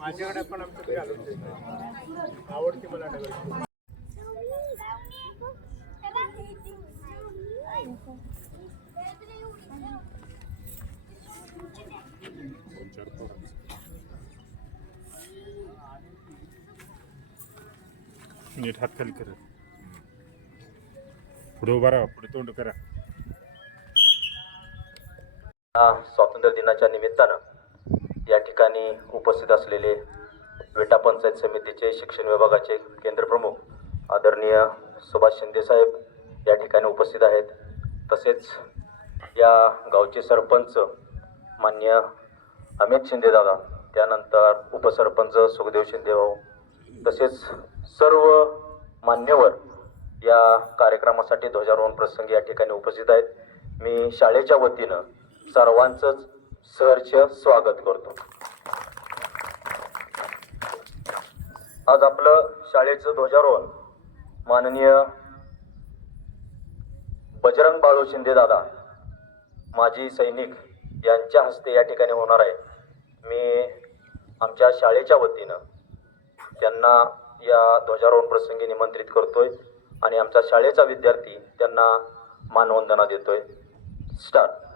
माझ्याकडे पण आमच्याकडे आवडते मला नगर. नीट हात खाली करा, पुढे उभा राहा, पुढे तोंड करा. स्वातंत्र्य दिनाच्या निमित्तानं या ठिकाणी उपस्थित असलेले विटा पंचायत समितीचे शिक्षण विभागाचे केंद्र प्रमुख आदरणीय सुभाष शिंदे साहेब या ठिकाणी उपस्थित आहेत. तसेच या गावचे सरपंच मान्य अमित शिंदे दादा, त्यानंतर उपसरपंच सुखदेव शिंदे भाऊ, तसेच सर्व मान्यवर या कार्यक्रमासाठी ध्वजारोहण प्रसंगी या ठिकाणी उपस्थित आहेत. मी शाळेच्या वतीनं सर्वांचंच सहर्ष स्वागत करतो. आज आपलं शाळेचं ध्वजारोहण माननीय बजरंग बाळू शिंदे दादा माजी सैनिक यांच्या हस्ते या ठिकाणी होणार आहे. मी आमच्या शाळेच्या वतीनं त्यांना या ध्वजारोहण प्रसंगी निमंत्रित करतोय आणि आमचा शाळेचा विद्यार्थी त्यांना मानवंदना देतोय. स्टार्ट.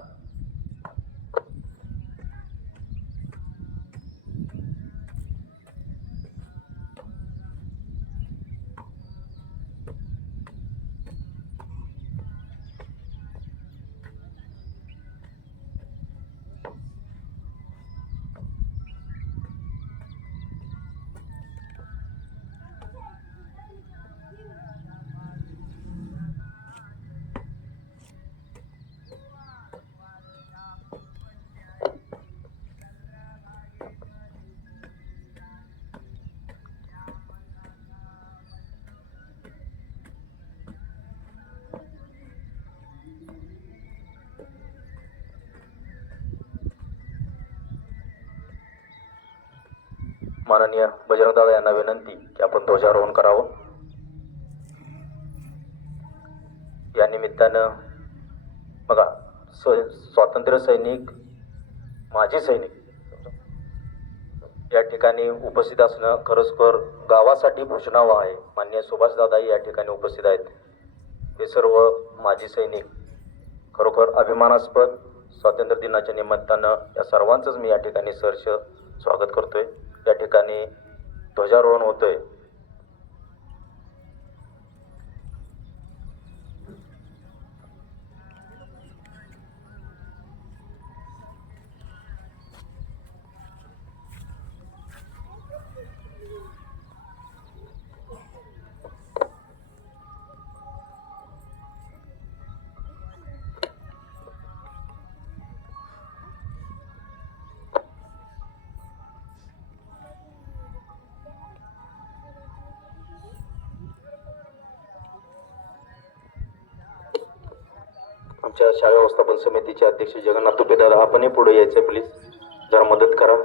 माननीय बजरंग दादा यांना विनंती की आपण ध्वजारोहण करावं. या निमित्तानं बघा, स्वातंत्र्य सैनिक, माजी सैनिक या ठिकाणी उपस्थित असणं खरोखर गावासाठी भूषणावं आहे. माननीय सुभाष दादाही या ठिकाणी उपस्थित आहेत. हे सर्व माजी सैनिक खरोखर अभिमानास्पद. स्वातंत्र्य दिनाच्या निमित्तानं या सर्वांचंच मी या ठिकाणी सहर्ष स्वागत करतोय. या ठिकाणी ध्वजारोहण होतोय. आमच्या शाळा व्यवस्थापन समितीचे अध्यक्ष जगन्नाथ तुपे दादा, आपणही पुढे यायचे प्लीज, जरा मदत करा.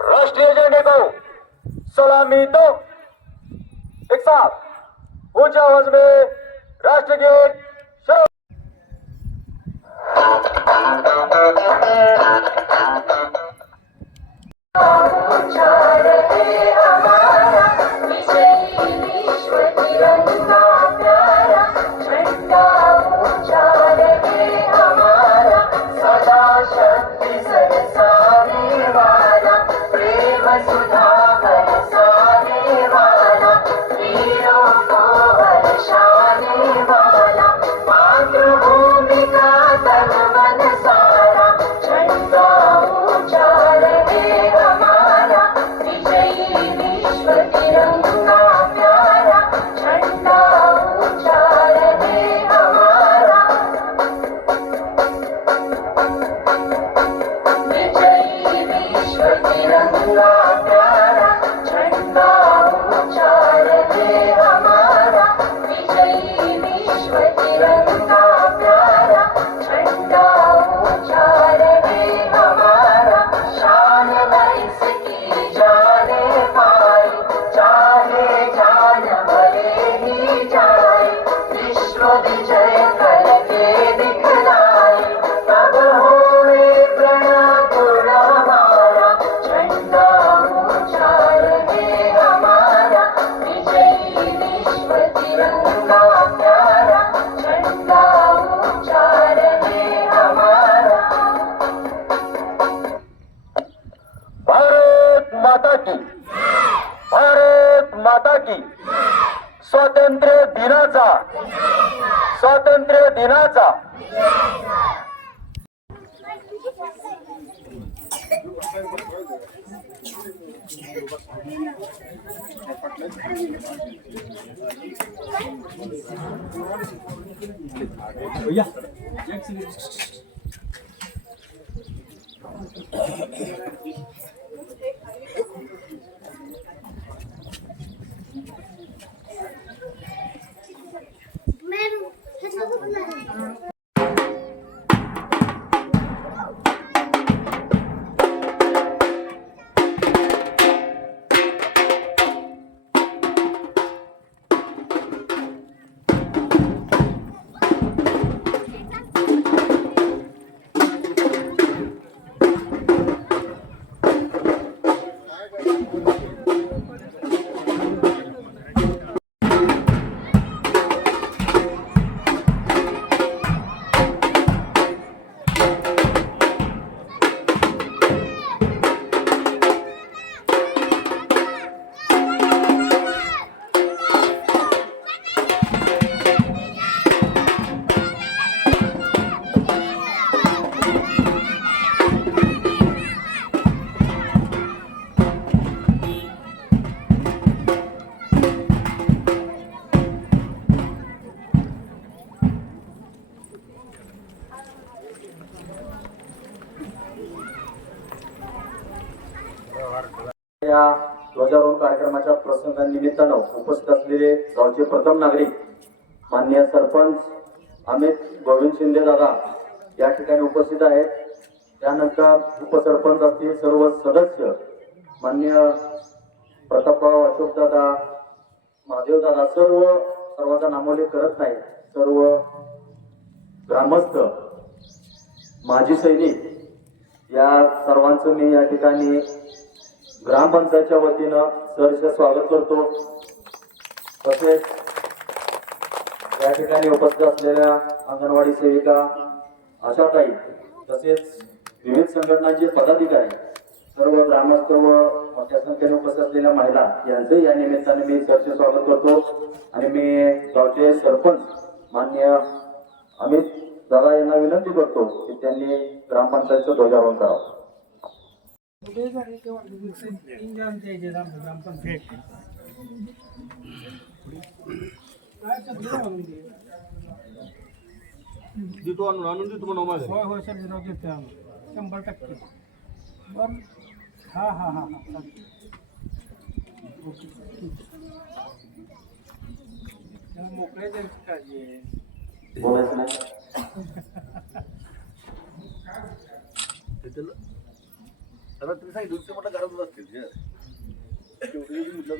राष्ट्रीय झंडे को सलामी दो. एक साथ ऊंची आवाज में राष्ट्रगीत शुरू. अच्छा तिरंगा प्यारा झंडा ऊंचा रहे हमारा विजयी विश्व तिरंगा प्यारा झंडा ऊंचा रहे हमारा शान बरस की जाने पाए चाहे जान भले ही जाए विश्व विजय करके दिखलाए तब होए प्रणपुर हमारा झंडा ऊंचा रहे हमारा विजयी विश्व तिरंगा प्यारा झंडा ऊंचा रहे हमारा। भारत माता की, भारत माता की। स्वातंत्र्य दिनाचा, स्वातंत्र्य दिनाचा या ध्वजारोहण कार्यक्रमाच्या प्रसंगानिमित्तानं उपस्थित असलेले गावचे प्रथम नागरिक माननीय सरपंच अमित गोविंद शिंदे दादा या ठिकाणी उपस्थित आहेत. त्यानंतर उपसरपंच असतील सर्व सदस्य माननीय प्रतापराव अशोक दादा, महादेव दादा, सर्वांचा नामोल्लेख करत नाही, सर्व ग्रामस्थ, माजी सैनिक या सर्वांचं मी या ठिकाणी ग्रामपंचायतच्या वतीनं सहर्ष स्वागत करतो. तसेच या ठिकाणी उपस्थित असलेल्या अंगणवाडी सेविका आशाताई तसेच विविध संघटनांचे पदाधिकारी, सर्व ग्रामस्थ व मोठ्या संख्येने उपस्थित असलेल्या महिला यांचे या निमित्ताने मी सहर्ष स्वागत करतो. आणि मी गावचे सरपंच माननीय अमित दादा यांना विनंती करतो की त्यांनी ग्रामपंचायतचं ध्वजारोहण करावं. आणून देतो म्हणून माझं. होय होय सर्जराव देते आम्ही 100%. बरं हां हां हां हां ओके त्याला मोकळे द्यायची काळजी आहे. बोलायचं नाही. त्याला तुम्ही सांगितलं ते मोठ्या घरातच असतील तेवढी म्हटलं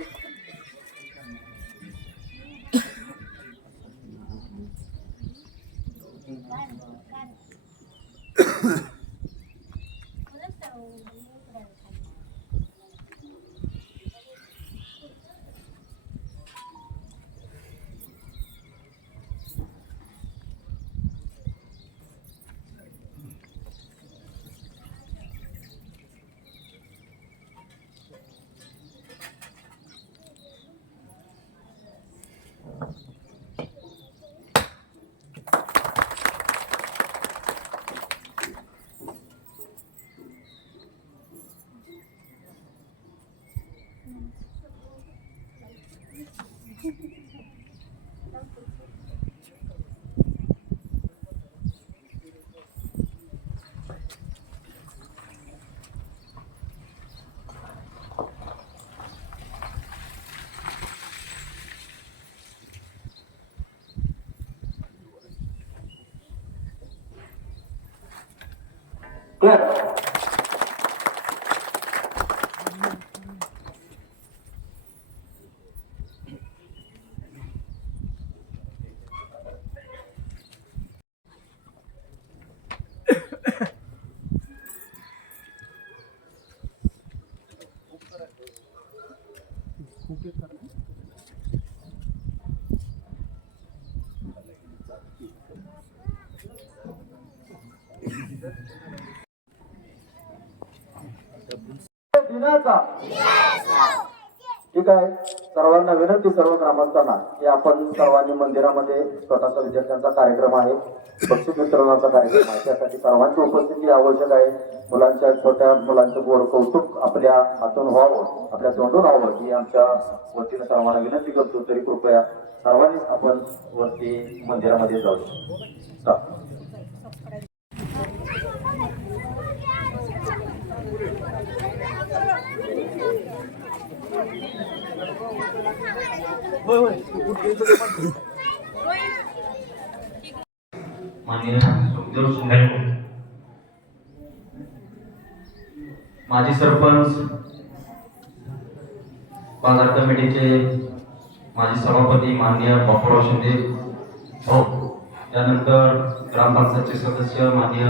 क्लिअर. दिनाचा ठीक आहे. सर्वांना विनंती, सर्व ग्रामस्थांना, की आपण सर्वांनी मंदिरामध्ये स्वतःचा विद्यार्थ्यांचा कार्यक्रम आहे, बक्षीस वितरणाचा कार्यक्रम आहे, त्यासाठी सर्वांची उपस्थिती आवश्यक आहे. मुलांच्या, छोट्या मुलांचं गोड कौतुक आपल्या हातून व्हावं, आपल्या तोंडून व्हावं, ही आमच्या वतीनं सर्वांना विनंती करतो. तरी कृपया सर्वांनीच आपण वरती मंदिरामध्ये जाऊ. माननीय सुखदेव शिंदे, माजी सरपंच, बाजार कमिटीचे माजी सभापती माननीय बापूराव शिंदे भाऊ, त्यानंतर ग्रामपंचायतचे सदस्य माननीय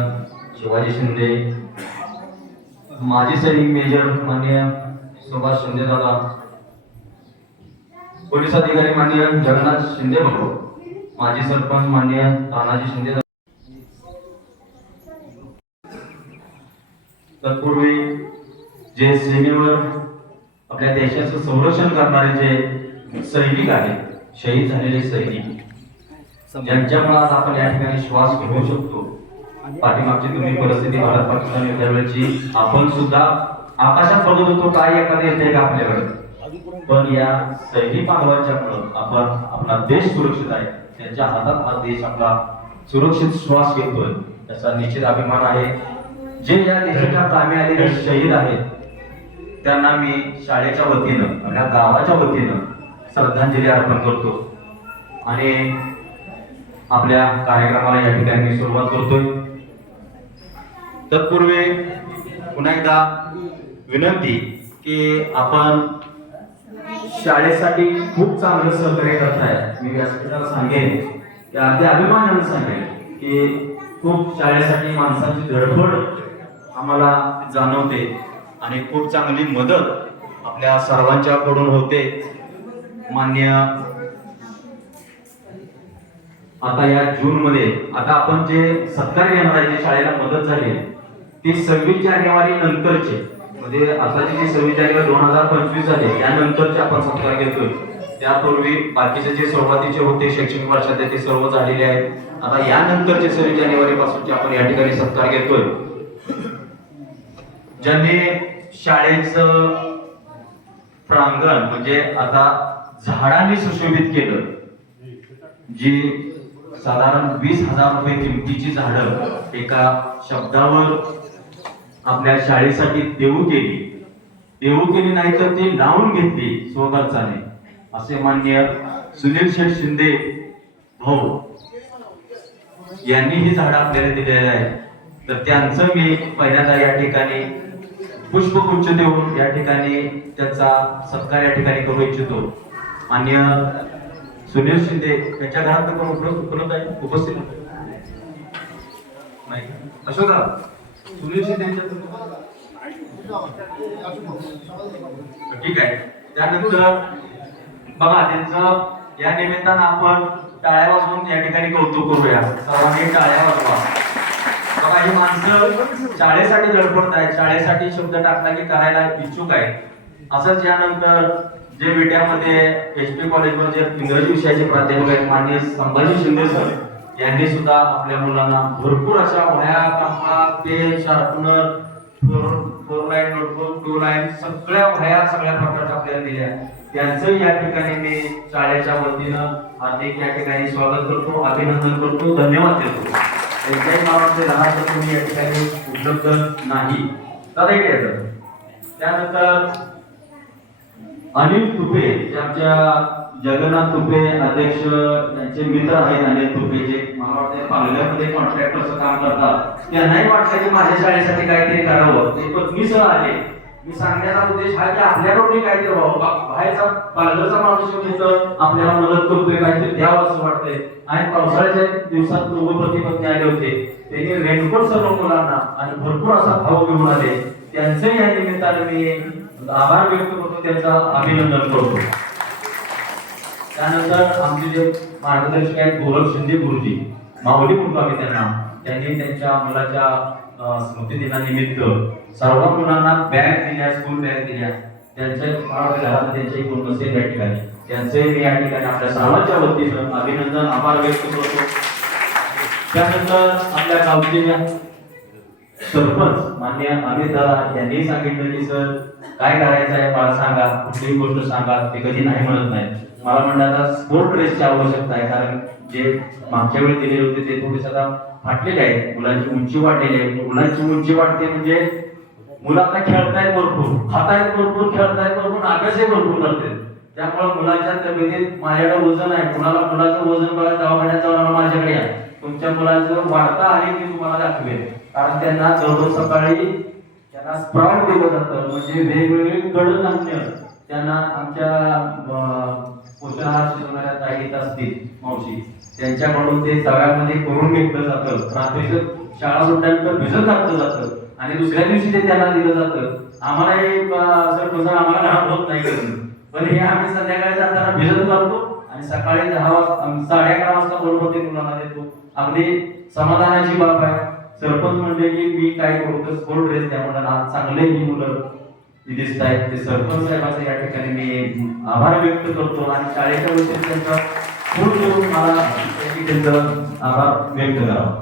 शिवाजी शिंदे, माजी सैनिक मेजर माननीय सुभाष शिंदे दादा, पोलीस अधिकारी माननीय जगन्नाथ शिंदे भाऊ, माजी सरपंच माननीय तानाजी शिंदे. तत्पूर्वी जे सीमेवर आपल्या देशाचं संरक्षण करणारे जे सैनिक आहेत, शहीद झालेले सैनिक, ज्यांच्यामुळे आज आपण या ठिकाणी श्वास घेऊ शकतो. पाठीमागची तुम्ही परिस्थिती भारत पाकिस्तान युद्धावेळेची, आपण सुद्धा आकाशात बघत होतो काय एखादं येते का आपल्याकडे, पण या सैनिक बांधवांच्यामुळं आपण, आपला देश सुरक्षित आहे. त्यांच्या हातात हा देश आपला सुरक्षित श्वास घेतोय, त्याचा निश्चित अभिमान आहे. जे या देशाच्या कामी आलेले शहीद आहेत त्यांना मी शाळेच्या वतीनं, आपल्या गावाच्या वतीनं श्रद्धांजली अर्पण करतो आणि आपल्या कार्यक्रमाला या ठिकाणी सुरुवात करतोय. तत्पूर्वी पुन्हा एकदा विनंती की आपण शाळेसाठी खूप चांगलं सहकार्य करताय. मी व्यासपीठाला सांगेन की अगदी अभिमानाने सांगेन की खूप शाळेसाठी माणसाची धडपड आम्हाला जाणवते आणि खूप चांगली मदत आपल्या सर्वांच्याकडून होते. मान्य आता या जून मध्ये आता आपण जे सत्कार घेणार आहे, जी शाळेला मदत झाली ती 26 जानेवारी नंतरचे, म्हणजे आताची जी 26 जानेवारी 2025 झाले त्यानंतरचे आपण सत्कार घेतोय. त्यापूर्वी बाकीचे जे सुरुवातीचे होते शैक्षणिक वर्षाचे ते सर्व झालेले आहेत. आता यानंतरचे 26 जानेवारी पासूनचे आपण या ठिकाणी सत्कार घेतोय. ज्यांनी शाळेचं प्रांगण म्हणजे आता झाडांनी सुशोभित केलं, जी साधारण 20,000 रुपये किमतीची झाडं एका शब्दावर आपल्या शाळेसाठी देऊ केली नाही तर ती लावून घेतली स्वखर्चाने, असे माननीय सुनील शेठ शिंदे भाऊ यांनी ही झाडं आपल्याला दिलेली आहे. तर त्यांचं मी पहिल्यांदा या ठिकाणी पुष्पगुच्छ देऊन या ठिकाणी त्याचा सत्कार या ठिकाणी करू इच्छितो. माननीय सुनील शिंदे त्यांच्या घरात कोण उपलब्ध आहे, उपस्थित नाही? अशोका सुनील शिंदे ठीक आहे. त्यानंतर बघा त्यांचं या निमित्तानं आपण टाळ्या वाजवून या ठिकाणी कौतुक करूया. सर्वांनी टाळ्या वाजवा. बघा ही माणसं शाळेसाठी धडपडत आहेत, शाळेसाठी शब्द टाकला की करायला इच्छुक आहे. असंच यानंतर जे विट्यामध्ये HP कॉलेजमध्ये इंग्रजी विषयाचे प्राध्यापक आहेत माननीय संभाजी शिंदे सर, यांनी सुद्धा आपल्या मुलांना भरपूर अशा वह्या, कापा, pen, sharpener, 4 line notebook, 2 line सगळ्या वह्या सगळ्या प्रकारच्या आपल्याला दिल्या. त्यांचं या ठिकाणी मी शाळेच्या वतीनं हार्दिक या ठिकाणी स्वागत करतो, अभिनंदन करतो, धन्यवाद देतो. त्यांच्याही नावाचे राहणार तुम्ही या ठिकाणी उपलब्ध नाही तर त्यानंतर अनिल तुपे जे आमच्या जगन्नाथ तुपे अध्यक्ष यांचे मित्र आहेत अनिल तुपे जे मला वाटतं पालघरमध्ये कॉन्ट्रॅक्टरचं काम करतात. त्यांनाही वाटतं की माझ्या शाळेसाठी काहीतरी करावं. ते पत्नीसह आले. मी सांगण्याचा उद्देश हा की आपल्याकडून काहीतरी व्हावं. बाहेरचा पालघरचा माणूस येऊन इथं आपल्याला मदत करतोय, काहीतरी द्यावं असं वाटतंय. आणि पावसाळ्याच्या दिवसात दोघं पती पत्नी आले होते. त्यांनी रेनकोट सर्व मुलांना आणि भरपूर असा भाव घेऊन आले. त्यांचंही या निमित्ताने मी आभार व्यक्त करतो, त्यांचं अभिनंदन करतो. त्यानंतर आमचे जे मार्गदर्शक आहेत गौरव शिंदे गुरुजी, माऊली म्हणतो आम्ही त्यांना, त्यांनी त्यांच्या मुलाच्या स्मृती दिनानिमित्त सर्व मुलांना बॅग दिल्या, स्कूल बॅग दिल्या. त्यांच्या घरात त्यांचे कोण नसेल या ठिकाणी, त्यांचे मी या ठिकाणी आपल्या सर्वांच्या वतीनं अभिनंदन आभार व्यक्त करतो. त्यानंतर आपल्या गावचे सरपंच मान्य अमित दादा यांनी सांगितलं की सर काय करायचं आहे मला सांगा, कुठलीही गोष्ट सांगा. ते कधी नाही म्हणत नाही. मला म्हणलं आता स्पोर्ट ड्रेसची आवश्यकता आहे, कारण जे मागच्या वेळी दिलेले होते ते थोडेसे आता फाटलेले आहेत. मुलांची उंची वाढलेली आहे. मुलांची उंची वाढते म्हणजे मुलं आता खेळतायत भरपूर, खातायत भरपूर, खेळतायत भरपूर, अभ्यासही भरपूर करतात. त्यामुळे मुलांच्या तब्येतीत माझ्याकडे वजन आहे. कुणाला मुलाचं वजन बघा दवाखान्यात जाऊन माझ्याकडे या. तुमच्या मुलाचं वाढता आहे की तुम्हाला दाखवेल. कारण त्यांना दररोज सकाळी त्यांना स्प्राउट दिलं जातं, म्हणजे वेगवेगळे कडधान्य त्यांना आमच्या पोषण आहार शिकवणाऱ्या ताई येत असतील मावशी, त्यांच्याकडून ते तव्यामध्ये करून घेतलं जातं. रात्रीचं शाळा सुटल्यानंतर भिजत घातलं जातं आणि दुसऱ्या दिवशी ते त्यांना दिलं जातं. आम्हाला आम्हाला घरात होत नाही करणं, पण हे आम्ही संध्याकाळी जाताना भिजत घालतो आणि सकाळी 10:30 वाजता बरोबर ते मुलांना देतो. अगदी समाधानाची बाब आहे. सरपंच म्हणले की मी काय करतो स्पोर्ट ड्रेस त्या मुलांना चांगले ही मुलं दिसत आहेत. ते सरपंच साहेबांचा या ठिकाणी मी आभार व्यक्त करतो आणि शाळेच्या वतीने त्यांचा खूप खूप मला त्यांचा आभार व्यक्त करावा.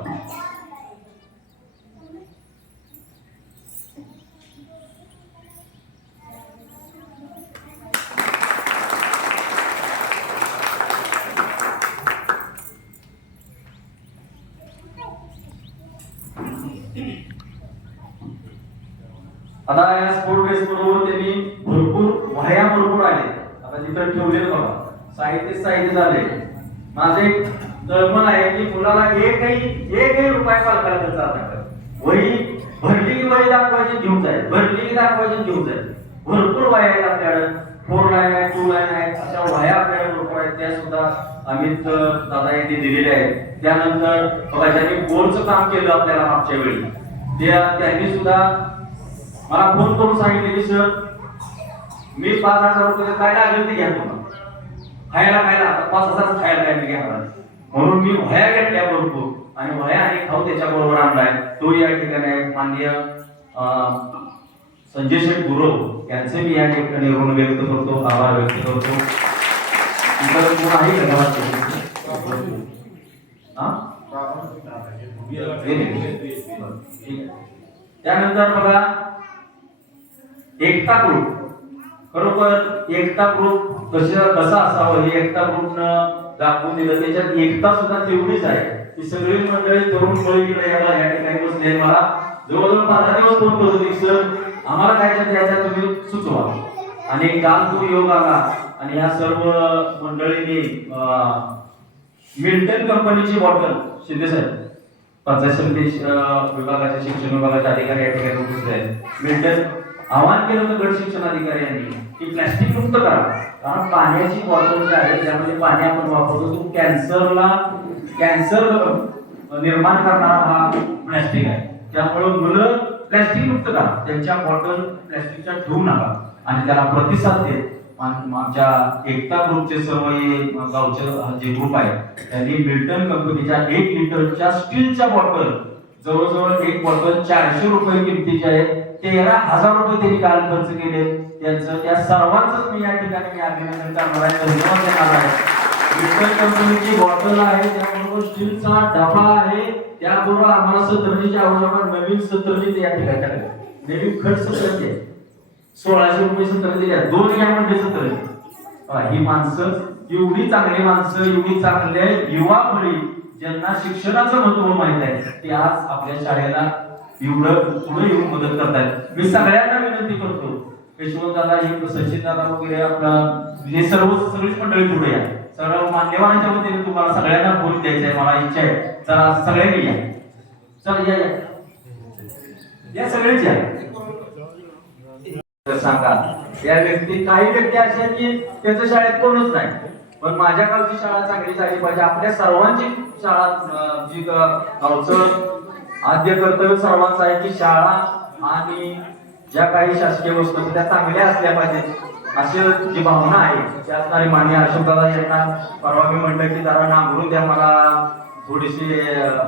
आता या स्पोर्ट ड्रेस बरोबर त्यांनी वह्या भरपूर आले. आता तिथं ठेवलेलं बघा साहित्य झाले. माझे कल्पना आहे की मुलाला एकही रुपया पालकाला खर्च आता वही भरली की वही दाखवायची घेऊन जाईल, भरली की दाखवायची घेऊन जाईल. भरपूर वह्या आहेत आपल्याकडे, 4 लाईन आहे, 2 लाईन आहेत, अशा वह्या आपल्याकडे भरपूर आहेत. त्या सुद्धा अमित दादा यांनी दिलेल्या आहेत. त्यानंतर बघा ज्यांनी बोर्डचं काम केलं आपल्याला मागच्या वेळी, त्यांनी सुद्धा मला फोन करून सांगितले की सर मी 5,000 रुपये काय लागेल ते घ्या, तुम्हाला खायला 5,000 खायला काय मी घेणार, म्हणून मी वह्या घेतल्या भरपूर आणि वह्या आणि खाऊ त्याच्या बरोबर आणलाय. तो या ठिकाणी माननीय संजय शेठ गुरव यांचे मी या ठिकाणी ऋण व्यक्त करतो, आभार व्यक्त करतो. त्यानंतर बघा एकता ग्रुप, खरोखर एकता ग्रुप कसा असावं हे एकता ग्रुपनं दाखवून दिलं. त्याच्यात एकता सुद्धा तेवढीच आहे. ही सगळी मंडळी तरुण मुली या ठिकाणी बसले. मला जवळजवळ 15 दिवस फोन करत होते सर आम्हाला काय द्यायचं तुम्ही सुचवा. आणि काल तो योग आला आणि या सर्व मंडळींनी मिल्टन कंपनीची बॉटल, शिंदे साहेब पंचायत समिती विभागाचे शिक्षण विभागाचे अधिकारी या ठिकाणी उपस्थित आहेत. मिल्टन आवाहन केलं होतं गट शिक्षण अधिकाऱ्यांनी की प्लॅस्टिक मुक्त करा. कारण पाण्याची बॉटल जी आहे ज्यामध्ये पाणी आपण वापरतो तो कॅन्सर निर्माण करणारा हा प्लॅस्टिक आहे. त्यामुळे मुलं प्लॅस्टिक मुक्त करा, त्यांच्या बॉटल प्लॅस्टिकच्या ठेवू नका. आणि त्याला प्रतिसाद देत आमच्या एकता ग्रुपचे सर्व गावचे जे ग्रुप आहे त्यांनी मिल्टन कंपनीच्या 1 लिटरच्या स्टीलच्या बॉटल, जवळजवळ एक बॉटल 400 रुपये किमतीची आहे, 13,000 रुपये त्यांनी काल खर्च केले. त्यांचं त्या सर्वांच मी या ठिकाणी मी अभिनंदन करणार आहे, धन्यवाद देणार आहे. मिल्टन कंपनीची बॉटल आहे, त्याबरोबर स्टीलचा डबा आहे, त्याबरोबर आम्हाला सतरजीची आवश्यकता, नवीन सतरजी या ठिकाणी नवीन खट सतरजी 1600 रुपये सतरजी दिल्या, 2 घ्या म्हणजे सतरजी. ही माणसं एवढी चांगली माणसं, एवढी चांगल्या युवा मुली ज्यांना शिक्षणाचं महत्व माहित आहे ते आज आपल्या शाळेला एवढं पुढे येऊन मदत करतायत. मी सगळ्यांना विनंती करतो पेशवत दादा हे सचिन दादा वगैरे आपला हे सगळीच मंडळी पुढे या. सर्व मान्यवरांच्या वतीने तुम्हाला सगळ्यांना बोलून द्यायचं आहे, मला इच्छा आहे. चला सगळ्यांनी या, चल या या सगळेच या. तर सांगा या व्यक्ती, काही व्यक्ती अशा आहेत की त्यांच्या शाळेत कोणच नाही, पण माझ्या गावची शाळा चांगली झाली पाहिजे. आपल्या सर्वांची शाळा जी गावचं आद्य कर्तव्य सर्वांचं आहे की शाळा आणि ज्या काही शासकीय वस्तू त्या चांगल्या असल्या पाहिजेत अशी जी भावना आहे ती असणारी माननीय अशोकदादा यांना परवा मी म्हटलं की जरा नांगरून द्या, मला थोडीशी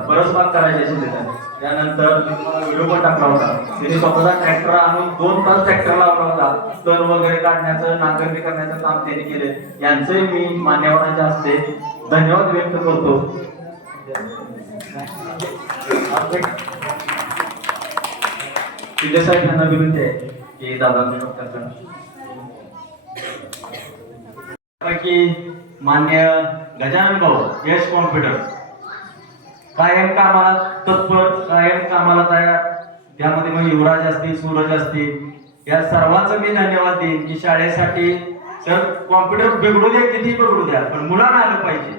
परसबाग करायची असेल. त्यानंतर व्हिडिओ पण टाकला होता, त्यांनी स्वतःचा ट्रॅक्टर आणून 2 तास ट्रॅक्टर लावला होता. तण वगैरे काढण्याचं, नांगरणी करण्याचं काम त्यांनी केले. यांचंही मी मान्यवरांच्या हस्ते धन्यवाद व्यक्त करतो. शिंदे साहेब यांना विनंती आहे की दादा की मान्य गजानन भाऊ यश कॉम्प्युटर कायम कामाला तत्पर, कायम कामाला तयार. त्यामध्ये मग युवराज असतील, सूरज असतील, या सर्वांचं मी धन्यवाद देईन की शाळेसाठी सर कॉम्प्युटर बिघडू द्या, किती बिघडू द्या, पण मुलांना आलं पाहिजे.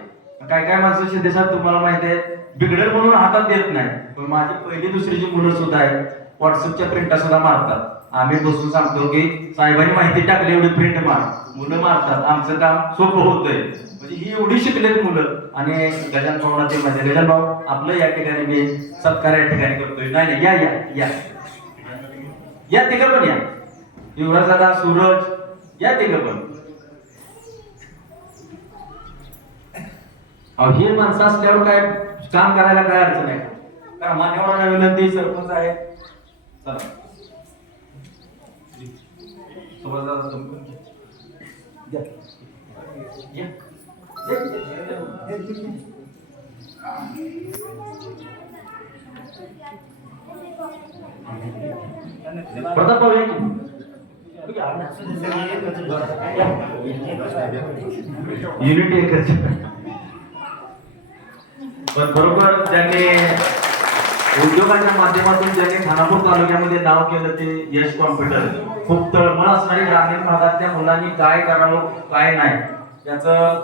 काय काय माणसं शिंदे साहेब तुम्हाला माहिती आहे बिघडेल म्हणून हातात देत नाही, पण माझी पहिली दुसरीची मुलं सुद्धा आहेत व्हॉट्सअपच्या प्रिंटा सुद्धा मारतात. आम्ही बसून सांगतो की साहेबांनी माहिती टाकली एवढी प्रिंट मार, मुलं मारतात, आमचं काम सोपं होतंय. म्हणजे ही एवढी शिकलेली मुलं. आणि गजान भाऊला ते म्हणजे गजान भाऊ आपलं या ठिकाणी मी सत्कार या ठिकाणी करतोय. नाही नाही या या या या तिघं पण या, युवराज दादा, सूरज या तिघं पण. ही माणसं असल्यावर काय काम करायला काय अडचण आहे का? मान्यवरांना विनंती, सरपंच आहे, चला प्रताप भाऊ युनिटी एकच. पण बरोबर ज्यांनी उद्योगाच्या माध्यमातून ज्यांनी खानापूर तालुक्यामध्ये नाव केलं ते यश कॉम्प्युटर. खूप तळमळ असणारी ग्रामीण भागातल्या मुलांनी काय करावं काय नाही याचं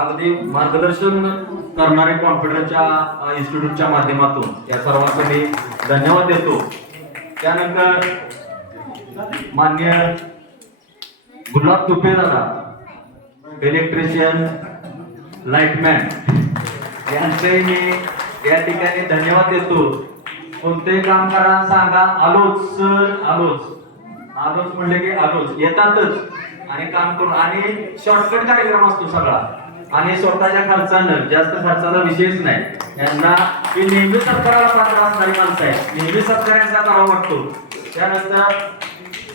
अगदी मार्गदर्शन करणारे कॉम्प्युटरच्या इन्स्टिट्यूटच्या माध्यमातून या सर्वांचे मी धन्यवाद देतो. त्यानंतर मान्य गुलाब तुपे दादा, इलेक्ट्रिशियन, लाईटमॅन यांचेही मी या ठिकाणी धन्यवाद देतो. कोणतेही काम करा सांगा आलोच सर, आलोच आलोच म्हणले की आलोच, येतातच आणि काम करून. आणि शॉर्टकट कार्यक्रम असतो सगळा आणि स्वतःच्या खर्चानं, जास्त खर्चाचा विषयच नाही. यांना मी नेहमी सत्काराला पात्र असणारी माणसं आहे, नेहमी सत्कारांचा करावा वाटतो. त्यानंतर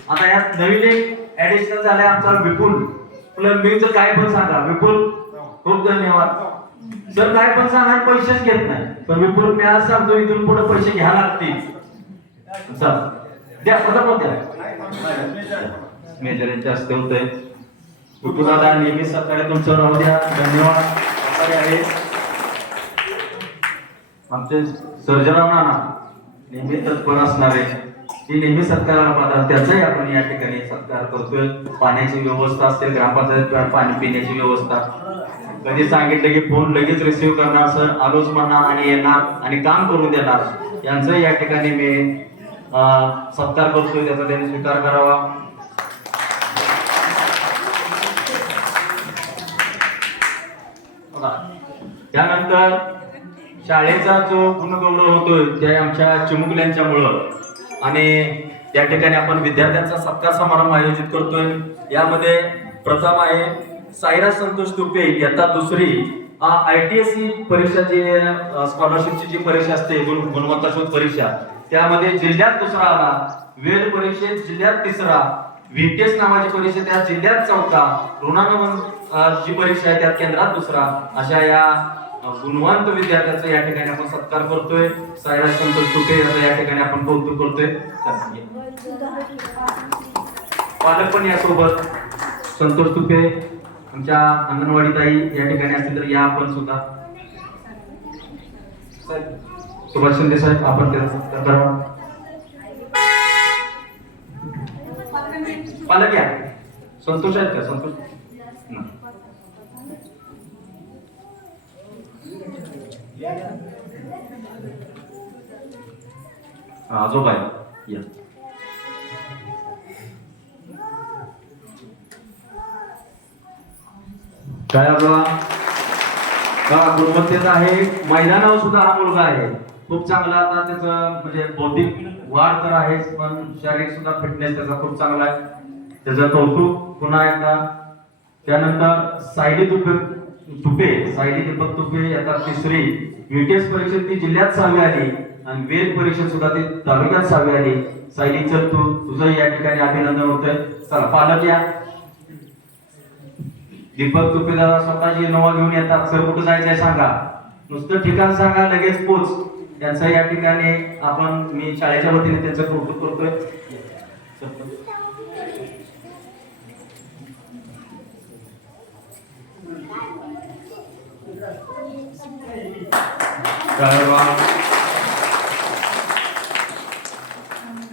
आता यात नवीन एक ऍडिशनल झालंय आमचा विपुल, प्लंबिंगचं काय पण सांगा. विपुल खूप धन्यवाद सर, काय पण सांगा पैसेच घेत नाही, पण विपुल मी आज सांगतो इथून पुढे पैसे घ्या लागतील. द्या पदार्थ द्या, मेजर यांच्या हस्ते होतंय. विपुल दादा नेहमी सकाळी तुमचं राहू द्या, धन्यवाद. आमचे सर्जराव नाना नेहमी तत्पर असणारे, ती नेहमी सत्काराला पात्र, त्याचाही आपण या ठिकाणी सत्कार करतोय. पाण्याची व्यवस्था असते, ग्रामपंचायत पाणी पिण्याची व्यवस्था, कधी सांगितलं की फोन लगेच रिसिव्ह करणार सर, आलोच म्हणणार आणि येणार आणि काम करून देणार. यांचं या ठिकाणी मी सत्कार करतोय, त्याचा त्यांनी स्वीकार करावा. त्यानंतर शाळेचा जो गुणगौरव होतोय ते आमच्या चिमुकल्यांच्यामुळं, आणि या ठिकाणी आपण विद्यार्थ्यांचा सत्कार समारंभ आयोजित करतोय. यामध्ये प्रथम आहे साईराज संतोष तुपे, इयत्ता 2री. ITSC परीक्षा जी स्कॉलरशिपची जी परीक्षा असते गुणवत्ता शोध परीक्षा, त्यामध्ये जिल्ह्यात 2रा आला, वेद परीक्षेत जिल्ह्यात 3रा, VTS नावाची परीक्षा त्या जिल्ह्यात 4था, ऋणानुबंध जी परीक्षा आहे त्यात केंद्रात 2रा. अशा या गुणवंत विद्यार्थ्याचा या ठिकाणी आपण सत्कार करतोय. साईराज संतोष तुपे याचं या ठिकाणी आपण कौतुक करतोय. पालक पण यासोबत, संतोष तुपे, आमच्या अंगणवाडी ताई या ठिकाणी असतील तर या आपण सुद्धा. सुभाष शिंदे साहेब आपण त्याचा सत्कार करावा. पालक या. संतोष आहेत का? संतोष ना. आजोबा आहे. या. काय आजोबा गुणवत्तेचा आहे. मैदानावर सुद्धा हा मुलगा आहे खूप चांगला. आता त्याचं म्हणजे बौद्धिक वाढ तर आहेच पण शारीरिक सुद्धा फिटनेस त्याचा खूप चांगला आहे. त्याचं कौतुक पुन्हा एकदा. त्यानंतर सायली दीपक तुपे आता तिसरी. VTS परीक्षेत ती जिल्ह्यात 6वी आली आणि वेद परीक्षेत सुद्धा ती तालुक्यात 6वी आली. सायली चल तुझं या ठिकाणी अभिनंदन होतंय. चला पालक या. दीपक तुपे दादा स्वतःची इनोवा घेऊन येतात. सर कुठं जायचंय सांगा, नुसतं ठिकाण सांगा लगेच पोच. त्यांचं या ठिकाणी मी शाळेच्या वतीने त्यांचं कौतुक करतोय.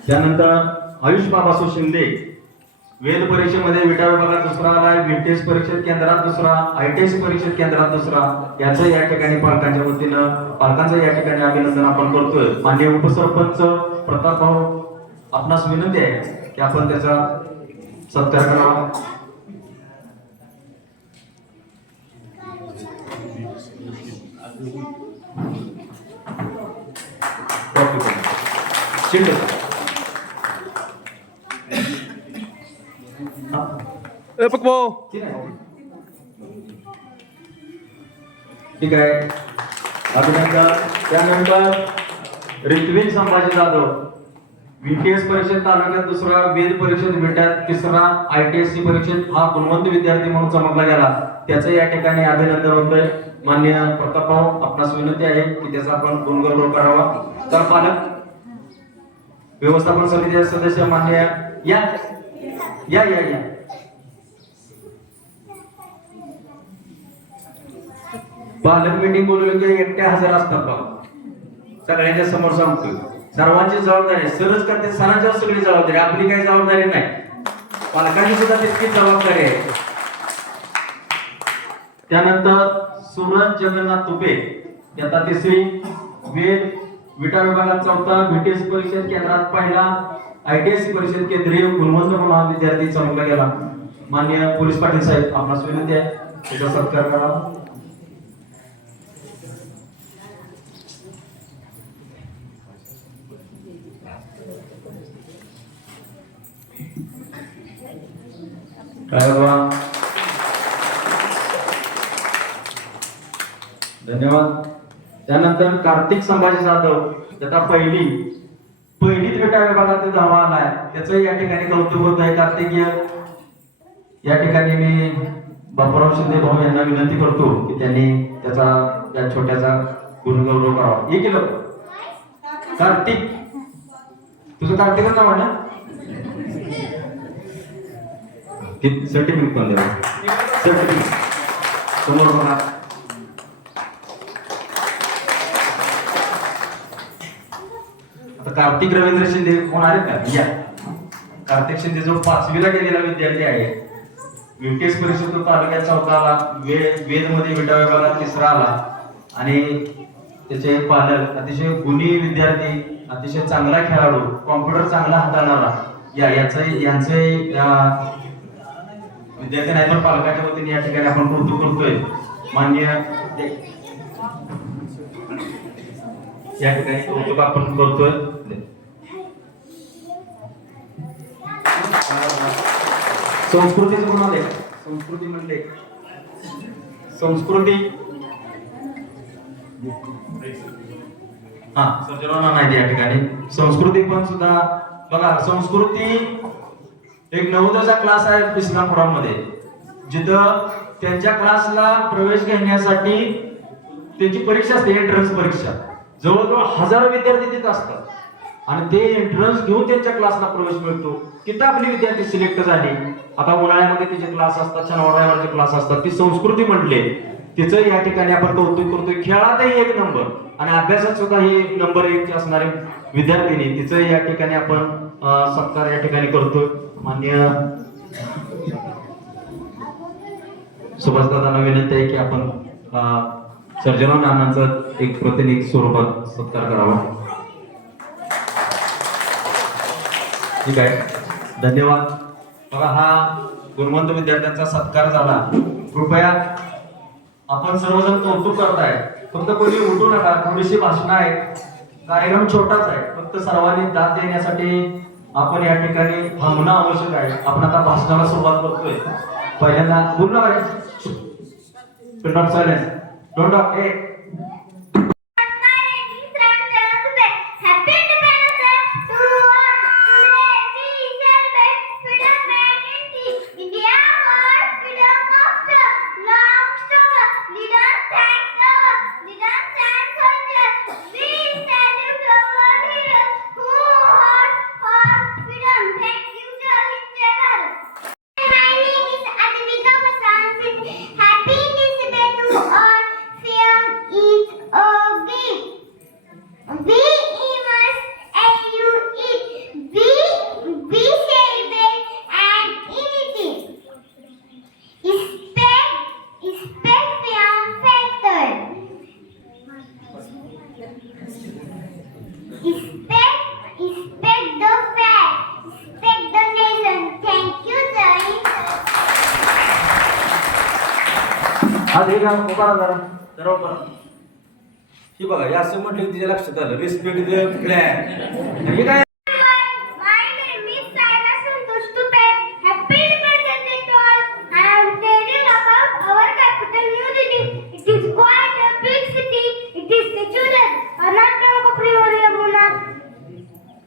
त्यानंतर आयुष बाबासो शिंदे वेद परीक्षेमध्ये विटा विभागात दुसरा आलाय. VTS परीक्षेत केंद्रात दुसरा, ITS परीक्षेत केंद्रात दुसरा. याचं या ठिकाणी पालकांचं या ठिकाणी अभिनंदन आपण करतोय. माननीय उपसरपंच प्रताप भाऊ आपणास विनंती आहे की आपण त्याचा सत्कार करावा. ठीक आहे अभिनंदन. त्यानंतर ऋत्विक संभाजी जाधव VTS परीक्षेत तालुक्यात दुसरा, वेद परीक्षेत विट्यात तिसरा, ITSC परीक्षेत हा गुणवंत विद्यार्थी म्हणून चमकला गेला. त्याचं या ठिकाणी अभिनंदन होतंय. माननीय प्रताप भाऊ आपणास विनंती आहे की त्याचा आपण गुणगौरव करावा. तर पालक व्यवस्थापन समितीचे सदस्य माननीय या या या या पालक मीटिंग बोलवली की एकट्या हजर असतात बघा. सगळ्यांच्या समोर सांगतोय सर्वांची जबाबदारी सरच करते. सणांच्यावर सगळी जबाबदारी, आपली काही जबाबदारी नाही. पालकांची सुद्धा तितकीच जबाबदारी आहे. त्यानंतर सूरज जगन्नाथ तुपे आता तिसरी, वेद विटा विभागात चौथा, VTS परीक्षेत केंद्रात पहिला, ITSC परीक्षेत केंद्रीय गुणवंत म्हणून हा विद्यार्थी चमकला गेला. माननीय पोलीस पाटील साहेब आपणास विनंती आहे त्याचा सत्कार करावा. धन्यवाद. त्यानंतर कार्तिक संभाजी जाधव त्याचा पहिलीत विटा विभागात 10वा आलाय. त्याचं या ठिकाणी कौतुक होत आहे. कार्तिक या ठिकाणी मी बापूराव शिंदे भाऊ यांना विनंती करतो की त्यांनी त्याचा या छोट्याचा गुणगौरव करावा. एक किलो कार्तिक, तुझं कार्तिकच नाव आहे ना? सर्टिफिकेट पण द्या. सर्टिफिकेट समोर बघा. कार्तिक रवींद्र शिंदे कोण आहेत का? या कार्तिक शिंदे जो 5वीला गेलेला विद्यार्थी आहे. VTS परीक्षेत तालुक्यात 4था आला, वेद मध्ये विटा विभागात 3रा आला आणि त्याचे पालक अतिशय गुणी विद्यार्थी, अतिशय चांगला खेळाडू, कॉम्प्युटर चांगला हाताळणारा यांचे विद्यार्थी नाही पण पालकाच्या वतीने या ठिकाणी आपण कौतुक करतोय. माननीय या ठिकाणी कौतुक आपण करतोय. संस्कृतीचं म्हणाले, संस्कृती म्हणले संस्कृती सर्जनांना नाही या ठिकाणी. संस्कृती पण सुद्धा बघा. संस्कृती एक नवोदयाचा क्लास आहे इस्लामपुरामध्ये, जिथं त्यांच्या क्लासला प्रवेश घेण्यासाठी त्यांची परीक्षा असते, एंट्रन्स परीक्षा. जवळजवळ 1000 विद्यार्थी तिथे असतात आणि ते एंट्रन्स घेऊन त्यांच्या क्लासला प्रवेश मिळतो. तिथं आपली विद्यार्थी सिलेक्ट झाली. आता उन्हाळ्यामध्ये तिचे क्लास असतात, शनिवारचे क्लास असतात. ती संस्कृती म्हटले तिचं या ठिकाणी आपण कौतुक करतोय. खेळातही 1 नंबर आणि अभ्यासात सुद्धा ही नंबर 1 असणारे विद्यार्थिनी, तिचं या ठिकाणी आपण सत्कार या ठिकाणी करतोय. मान्य सुभाषदादांना विनंती आहे की आपण सर्जनराव नानांचा एक प्रतिनिधी स्वरूपात सत्कार करावा. ठीक आहे, धन्यवाद. बघा, हा गुणवंत विद्यार्थ्यांचा सत्कार झाला. कृपया आपण सर्वजण कौतुक करताय, फक्त कोणी उठू नका. थोडीशी भाषण आहे, कार्यक्रम छोटाच आहे, फक्त सर्वांनी दाद देण्यासाठी आपण या ठिकाणी थांबणं आवश्यक आहे. आपण आता भाषणाला सुरुवात करतोय. पहिल्यांदा पूर्ण सायलेन्स, डोंट टॉक. ही बघा, या असं म्हटलं तिच्या लक्षात आलं. Respect the flag. हे काय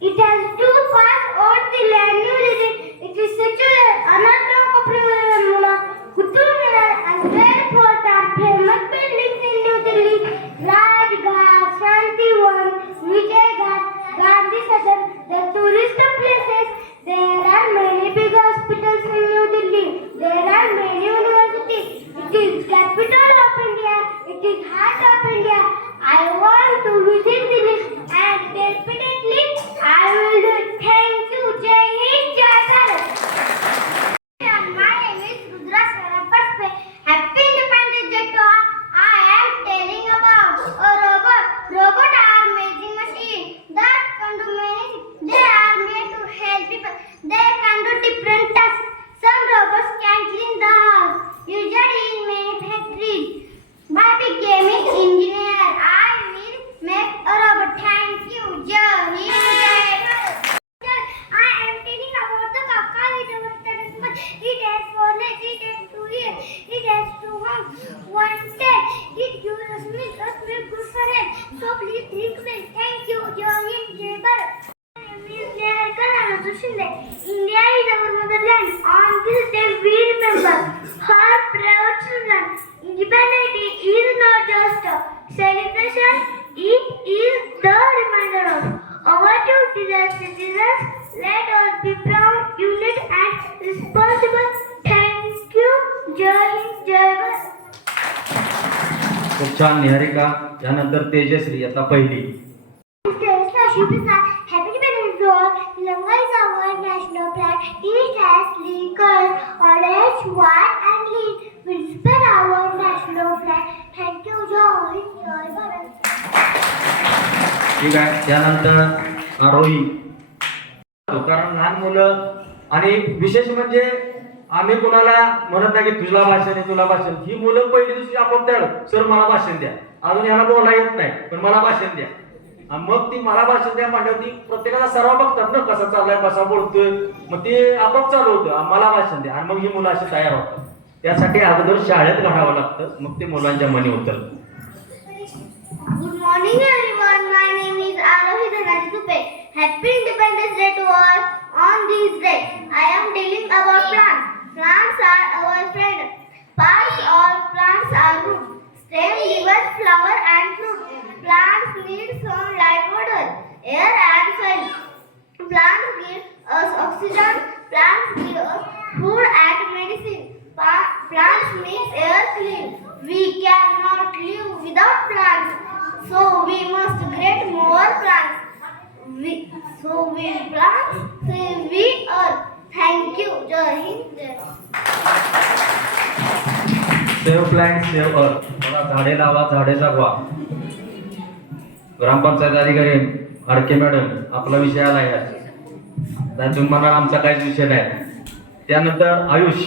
It has two parts on the land New Delhi. It is situated Anatol Yamuna. Qutub Minar and Red Fort are famous buildings in New Delhi. Raj Ghat, Shanti Wan, Vijay Ghat, Gandhi Sadan, the tourist places. There are many big hospitals in New Delhi. There are many universities. It is capital of India. It is heart of India. I want to visit Delhi and definitely I will do it. Thank you. Jai Hind, Jai Bharat. My name is Rudra Sarapaspe. Happy Independence Day to all. I am telling about a robot. Robots are amazing machines that can do many things. They are made to help people. They can do different tasks. Some robots can clean the house, usually in many factories. By becoming engineer, I will make a robot. Thank you. Jai Hind, Jai Bharat. I am telling about the Kaka little one. It has 4 legs, it has 2 ears, it has 2 arms, 1 tail. It gives us milk good for health. So please drink milk. Thank you. Jai Hind, Jai Bharat. My name is Neharika Nanasu Shinde. India is our motherland. On this day we remember her proud children. Independence Day is not just a celebration, it is the reminder of our duties as citizens. Let us be proud, united and responsible. Thank you. Jai Hind, Jai Bharat. खूप छान निहारिका. यानंतर तेजश्री, आता पहिली. Happy Independence Day. Tiranga is our national flag. It has 3 colors, orange, white and green. We respect our national flag. Thank you. Jai Hind, Jai Bharat. ठीक आहे, त्यानंतर आरोही. कारण लहान मुलं, आणि विशेष म्हणजे आम्ही कोणाला म्हणत नाही की तुला भाषण आहे, तुला भाषण. ही मुलं पहिली दुसरी आपोआप द्या, सर मला भाषण द्या. अजून याला बोला येत नाही, पण मला भाषण द्या. आणि मग ती मला भाषण द्या म्हणल्यावर ती प्रत्येकाला सराव बघतात ना, कसा चाललाय, कसा बोलतोय. मग ते आपोआप चालू होतं, मला भाषण द्या. आणि मग ही मुलं अशी तयार होतात. त्यासाठी अगोदर शाळेत घडावं लागतं, मग ते मुलांच्या मनी उतरतं. Good morning everyone. My name is Arohi Dhanaji Tupe. Happy Independence Day to all. On this day, I am telling about plants. Plants are our friend. Parts of plants are roots, stem, leaves, flower and fruit. Plants need sunlight, water, air and soil. Plants give us oxygen. Plants give us food and medicine. Plants make air clean. We cannot live without plants. So we must create more plants. We plant, save we earth. Thank you. जय हिंद जय save plant save earth. बघा, झाडे लावा झाडे जगवा. ग्रामपंचायत अधिकारी हाडके madam, आपला विषय आला यार. तुम्ही म्हणाल आमचा काहीच विषय नाही. त्यानंतर Ayush.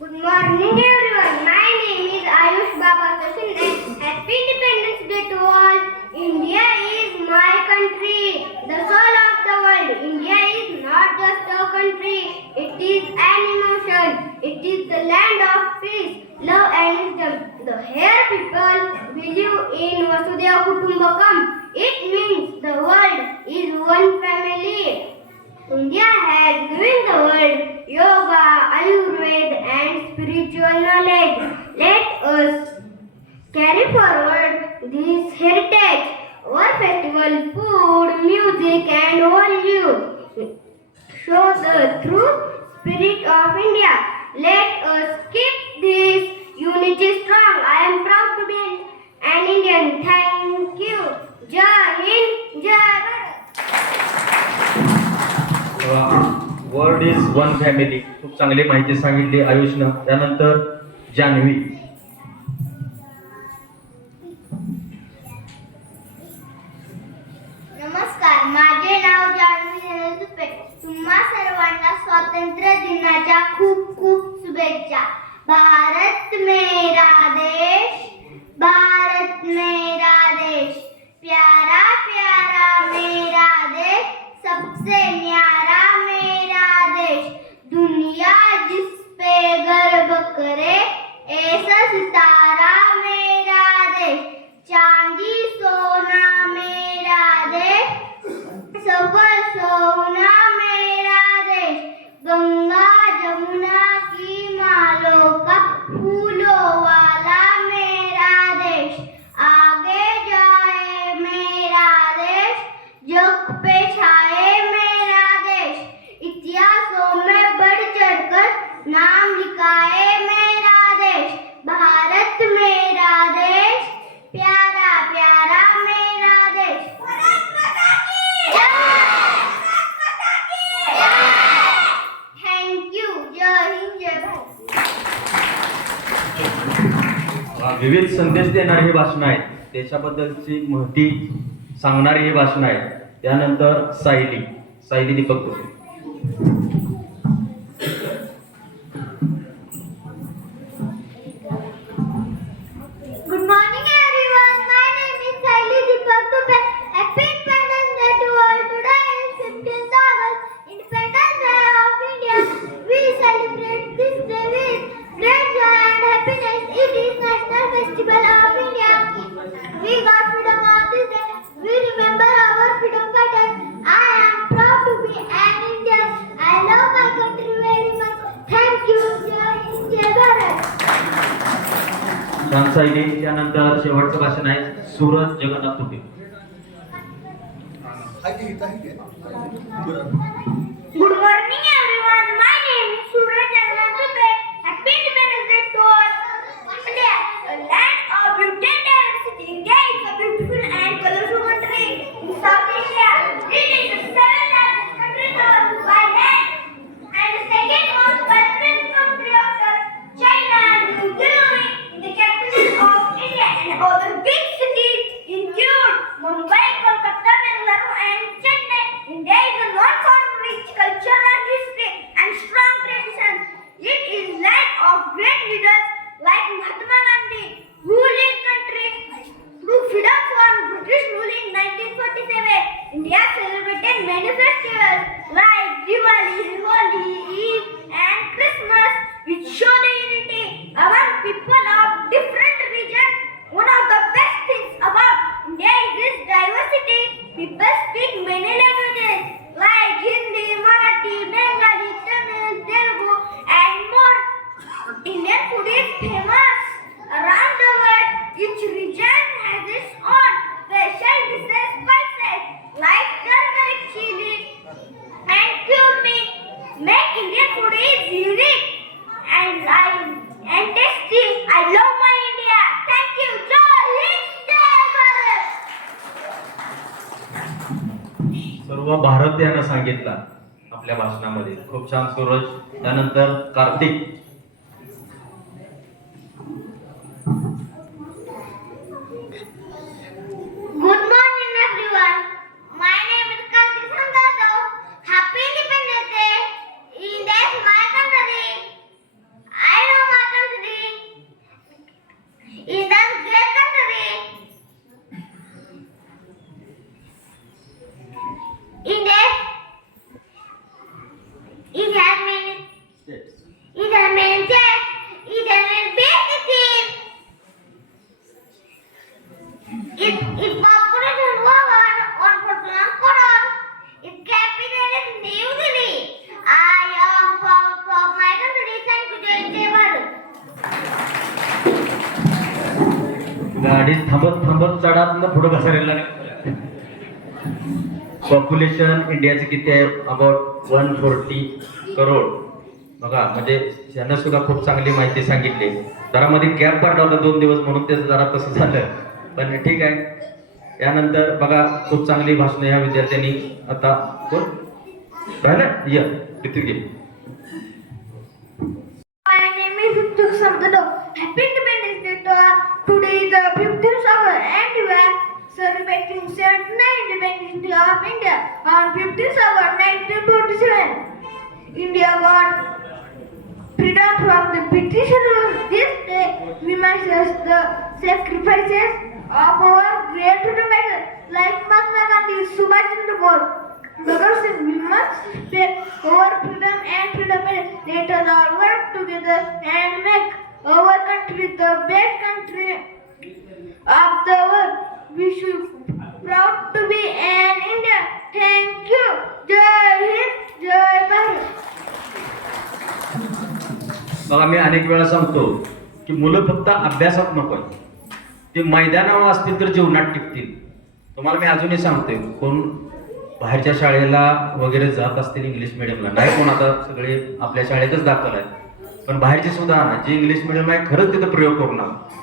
Good morning everyone. My name is Ayush Baba Kashin and Happy Independence Day to all. India is my country, the soul of the world. India is not just a country, it is an emotion. It is the land of peace, love and wisdom. The here people believe in Vasudhaiva Kutumbakam. It means the world is one family. India has given the world yoga, Ayurveda and spiritual knowledge. Let us carry forward this heritage. Our festival, food, music and values show the true spirit of India. Let us keep this unity strong. I am proud to be an Indian. Thank you. Jai Hind, Jai Bharat. World is one family. खूप चांगली माहिती सांगितली आयुषनं. त्यानंतर जान्हवी. नमस्कार, माझे नाव जान्हवी नरेंद्र तुपे. तुम्हा सर्वांना स्वातंत्र्य दिनाच्या खूप खूप शुभेच्छा. भारत मेरा देश, भारत मेरा देश, प्यारा प्यारा मेरा देश, सबसे न्यारा मेरा देश. दुनिया जिस पे गर्व करे, ऐसा सितारा मेरा देश. चांदी सोना मेरा देश, सब सोना मेरा देश. गंगा जमुना की मालों का फूलों वाला मेरा देश. आगे जाए मेरा देश, जग पे छाए मेरा देश. इतिहासों में बढ़ चढ़कर नाम लिखाए मेरा देश. भारत मेरा देश, प्यारा प्यारा मेरा देश. भारत माता की जय, भारत माता की जय. Thank you. जय हिंद जय भारत. विविध संदेश देणारी ही भाषणं आहेत. देशाबद्दलची माहिती सांगणारी ही भाषणं आहेत. त्यानंतर सायली दीपक कुटे. Good morning everyone. My name is Saili Deepak Tupe. Happy Independence Day to all. Today is 15th August, Independence Day of India. We celebrate this day with great joy and happiness. It is National Festival of India. We got freedom on this day. We remember our freedom fighters. I am proud to be an Indian. I love my country very much. Thank you. Jai Hind, Jai Bharat. छान सायली. त्यानंतर शेवटचं भाषण आहे Suraj Jagannath Tupe. Good morning everyone. My name is Suraj Jagannath Tupe. Happy Independence Day to all. India, a land of beauty and diversity. India is a beautiful and colorful country in South Asia. It is the seventh largest country by land and the second most populous country after China and New Delhi. The capital of India and other big cities include Mumbai, Kolkata, Bangalore and Chennai. India is known for rich culture and history. सर्व भारत यानं सांगितला आपल्या भाषणामध्ये. खूप छान सूरज. त्यानंतर Kartik. Good morning, everyone. My name is Kartik Sangado. Happy Independence Day. India is my country. I know my country. India is great country. India, it has many states. It has many big cities. Its population is over 1.1 crore. Its capital is New Delhi. I am proud of my country. Thank you, Jai Bharat. गाडी थांबत थांबत चढातनं पुढे घसरेला नाही. Population इंडियाचे किती आहे? About 140 crore. बघा, म्हणजे यांना सुद्धा खूप चांगली माहिती सांगितली. जरा मध्ये गॅप पडला होता 2 दिवस, म्हणून त्याचं जरा तसं झालं, पण ठीक आहे. यानंतर बघा, खूप चांगली भाषण ह्या विद्यार्थ्यांनी. आता कोण राहिलं? या तिथे घे. My name is Uttuk Samdano. Happy Independence Day to all. Today is the 15th of and we are celebrating 79th Independence Day of India on 15th of 1947. India got freedom from the British rule. This day reminds the sacrifices of our great freedom fighters like Mahatma Gandhi, Subhash Chandra Bose, Bhagat Singh. We must respect our freedom and freedom fighters. Let us all work together and make our country the best country of the world. We should proud to be an Indian. Thank you. Jai Hind, Jai Bharat. बघा, मी अनेक वेळा सांगतो की मुलं फक्त अभ्यासात नको, ते मैदानावर असतील तर जीवनात टिकतील. तुम्हाला मी अजूनही सांगतोय, कोण बाहेरच्या शाळेला वगैरे जात असतील इंग्लिश मिडियमला, नाही कोण आता सगळे आपल्या शाळेतच दाखल आहेत, पण बाहेरचे सुद्धा ना, जे इंग्लिश मिडियम आहे खरंच तिथं प्रयोग करू नका.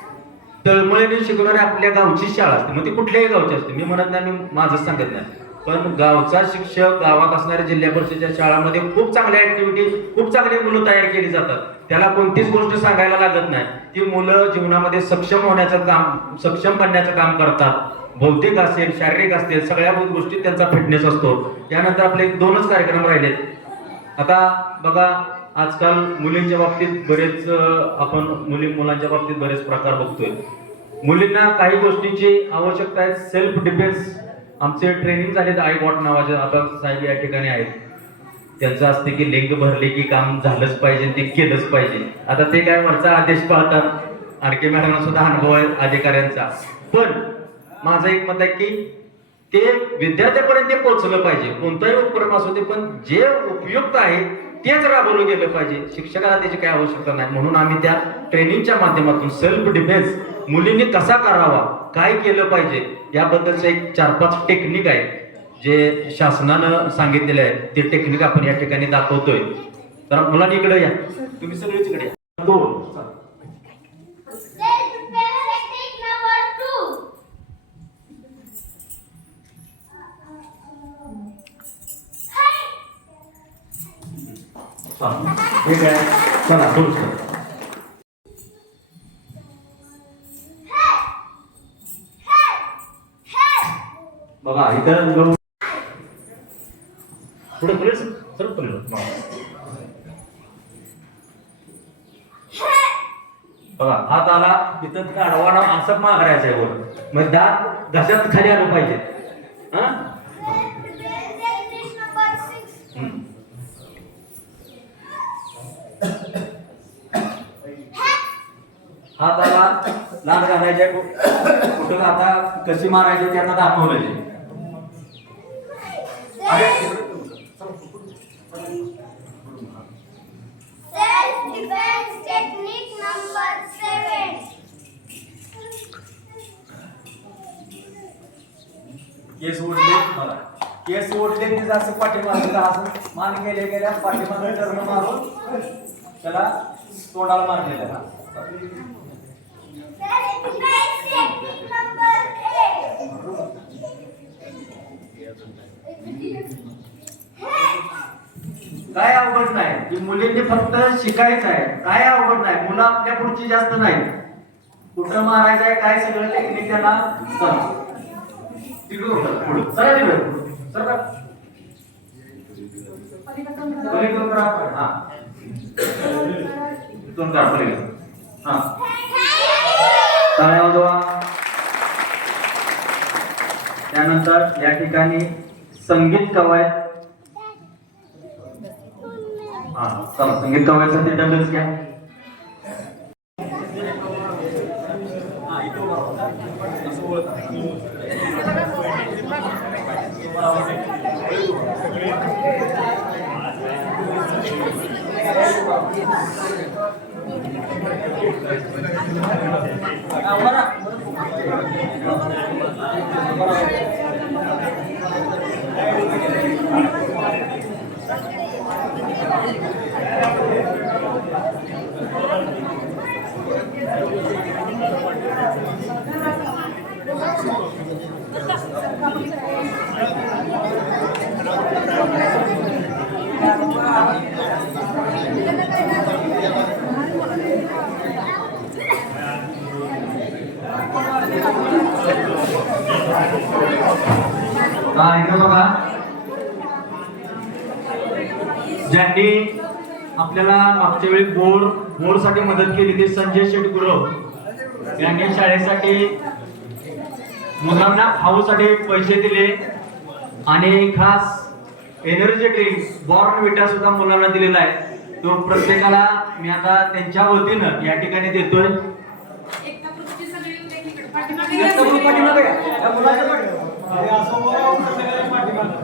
तळमळीने शिकवणारे आपल्या गावची शाळा असते, मग ती कुठल्याही गावची असते, मी म्हणत नाही, मी माझंच सांगत नाही, पण गावचा शिक्षक, गावात असणाऱ्या जिल्हा परिषदेच्या शाळांमध्ये खूप चांगल्या ऍक्टिव्हिटी, खूप चांगली मुलं तयार केली जातात. त्याला कोणतीच गोष्ट सांगायला लागत नाही. ती मुलं जीवनामध्ये सक्षम होण्याचं काम, सक्षम बनण्याचं काम करतात. बौद्धिक असेल, शारीरिक असतील, सगळ्या गोष्टी त्यांचा फिटनेस असतो. त्यानंतर आपले 2च कार्यक्रम राहिलेत. आता बघा, आजकाल मुलींच्या बाबतीत बरेच आपण मुलांच्या बाबतीत बरेच प्रकार बघतोय. मुलींना काही गोष्टींची आवश्यकता आहे. सेल्फ डिफेन्स आमचे ट्रेनिंग झाले, आय गॉट नावाचे आता साहेब या ठिकाणी आहेत. त्यांचं असते की लिंग भरले की काम झालंच पाहिजे, ते केलंच पाहिजे. आता ते काय वरचा आदेश पाळतात, आरके मॅडमना सुद्धा अनुभव आहे अधिकाऱ्यांचा. पण माझं एक मत आहे की ते विद्यार्थ्यापर्यंत ते पोहोचलं पाहिजे. कोणताही उपक्रम असू दे, पण जे उपयुक्त आहे तेच राबवलं गेलं पाहिजे. शिक्षकाला त्याची काही आवश्यकता नाही. म्हणून आम्ही त्या ट्रेनिंगच्या माध्यमातून सेल्फ डिफेन्स मुलींनी कसा करावा, काय केलं पाहिजे, याबद्दलचं एक 4-5 टेक्निक आहे जे शासनानं सांगितलेले आहे. ते टेक्निक आपण या ठिकाणी दाखवतोय. तर मुलांनी इकडे या, तुम्ही सगळेच इकडे या. Technique number 2. हे काय, चला दोन. बघा इथं पुढे पुढे सरळ पुढे. बघा, हात आला तिथं आडवाना असं मारायचं आहे वर, मग दात घशात खाली आलं पाहिजे. हा, Technique number 6. हात आला, लाट घालायचे, कुठं आता कशी मारायची त्यांना दाखवलं. Self-defense technique number 7. केस ओढले, बघा केस ओढले की असं पाठीमागे असं मान गेल्या गेल्या पाठीमागे टर्न मारून त्याला तोंडाला मारलेलं. Self-defense technique number 8. काय अवघड नाही की मुलींनी फक्त शिकायचं आहे, काय अवघड नाही. मुलं आपल्या पुढची जास्त नाही, कुठं मारायचं आहे काय सगळं टेक्निक त्यांना तिकडून चला तिकडे चला पलीकडून करा आपण. हा इथून करा पलीकडून. हा टाळ्या वाजवा. त्यानंतर या ठिकाणी संगीत कवायत. हा चला संगीत कवायतसाठी डबल्स घ्या. इकडे बघा, ज्यांनी आपल्याला मागच्या वेळी बोर्डसाठी मदत केली ते संजय शेठ गुरव यांनी शाळेसाठी मुलांना खाऊसाठी पैसे दिले आणि खास एनर्जी ड्रिंक बॉर्नव्हिटा सुद्धा मुलांना दिलेला आहे. तो प्रत्येकाला मी आता त्यांच्या वतीनं या ठिकाणी देतोय. पाठीमागे या मुलाच्या पाठीमागे